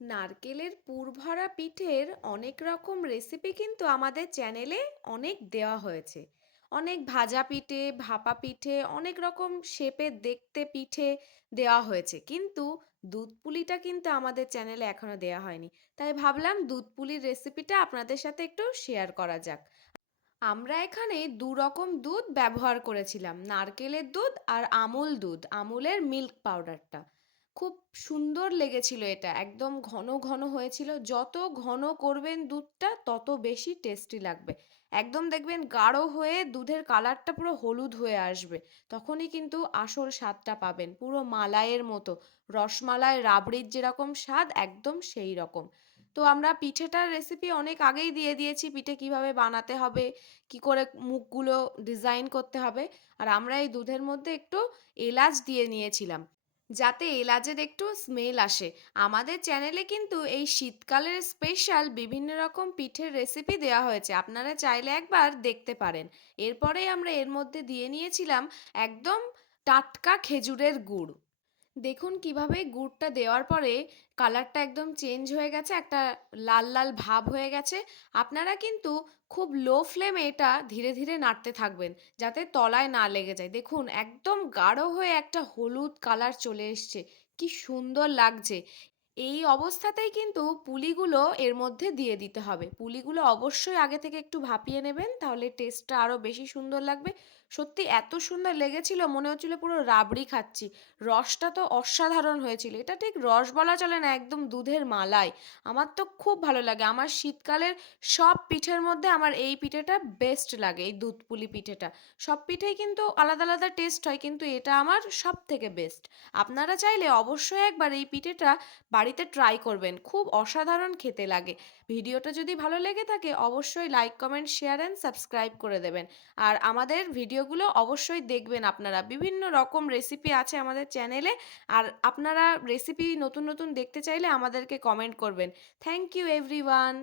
নারকেলের পুরভরা পিঠের অনেক রকম রেসিপি কিন্তু আমাদের চ্যানেলে অনেক দেওয়া হয়েছে। অনেক ভাজা পিঠে, ভাপা পিঠে, অনেক রকম শেপের দেখতে পিঠে দেওয়া হয়েছে। কিন্তু দুধ পুলিটা কিন্তু আমাদের চ্যানেলে এখনও দেওয়া হয়নি। তাই ভাবলাম দুধ পুলির রেসিপিটা আপনাদের সাথে একটু শেয়ার করা যাক। আমরা এখানে দু রকম দুধ ব্যবহার করেছিলাম। নারকেলের দুধ আর আমুল দুধ, আমুলের মিল্ক পাউডারটা খুব সুন্দর লেগেছিল এটা। একদম ঘন ঘন হয়েছিল। যত ঘন করবেন দুধটা, তত বেশি টেস্টি লাগবে। একদম দেখবেন গাঢ় হয়ে দুধের কালারটা পুরো হলুদ হয়ে আসবে। তখনই কিন্তু আসল স্বাদটা পাবেন। পুরো মালাইয়ের মতো। রসমালাই, রাবড়ির যেরকম স্বাদ, একদম সেই রকম। তো আমরা পিঠেটার রেসিপি অনেক আগেই দিয়ে দিয়েছি, পিঠে কীভাবে বানাতে হবে, কি করে মুখগুলো ডিজাইন করতে হবে। আর আমরা এই দুধের মধ্যে একটু এলাচ দিয়ে নিয়েছিলাম। যাতে এলাচের একটু স্মেল আসে। আমাদের চ্যানেলে কিন্তু এই শীতকালের স্পেশাল বিভিন্ন রকম পিঠের রেসিপি দেওয়া হয়েছে। আপনারা চাইলে একবার দেখতে পারেন। এরপরে আমরা এর মধ্যে দিয়ে নিয়েছিলাম একদম টাটকা খেজুরের গুড়। দেখুন কীভাবে গুড়টা দেওয়ার পরে কালারটা একদম চেঞ্জ হয়ে গেছে, একটা লাল লাল ভাব হয়ে গেছে। আপনারা কিন্তু খুব লো ফ্লেমে এটা ধীরে ধীরে নাড়তে থাকবেন, যাতে তলায় না লেগে যায়। দেখুন একদম গাঢ় হয়ে একটা হলুদ কালার চলে এসছে, কি সুন্দর লাগছে। এই অবস্থাতেই কিন্তু পুলিগুলো এর মধ্যে দিয়ে দিতে হবে। পুলিগুলো অবশ্যই আগে থেকে একটু ভাপিয়ে নেবেন, তাহলে টেস্টটা আরও বেশি সুন্দর লাগবে। সত্যি এত সুন্দর লেগেছিল, মনে হচ্ছিল পুরো রাবড়ি খাচ্ছি। রসটা তো অসাধারণ হয়েছিল। এটা ঠিক রস বলা চলে না, একদম দুধের মালাই। আমার তো খুব ভালো লাগে। আমার শীতকালের সব পিঠের মধ্যে আমার এই পিঠেটা বেস্ট লাগে, এই দুধ পুলি পিঠেটা। সব পিঠেই কিন্তু আলাদা আলাদা টেস্ট হয়, কিন্তু এটা আমার সব থেকে বেস্ট আপনারা চাইলে অবশ্যই একবার এই পিঠেটা বাড়িতে ট্রাই করবেন। খুব অসাধারণ খেতে লাগে। ভিডিওটা যদি ভালো লেগে থাকে, অবশ্যই like comment share and subscribe করে দেবেন। আর আমাদের ভিডিওগুলো অবশ্যই দেখবেন আপনারা। বিভিন্ন রকম রেসিপি আছে আমাদের চ্যানেলে আর আপনারা রেসিপি নতুন নতুন দেখতে চাইলে আমাদেরকে কমেন্ট করবেন। Thank you everyone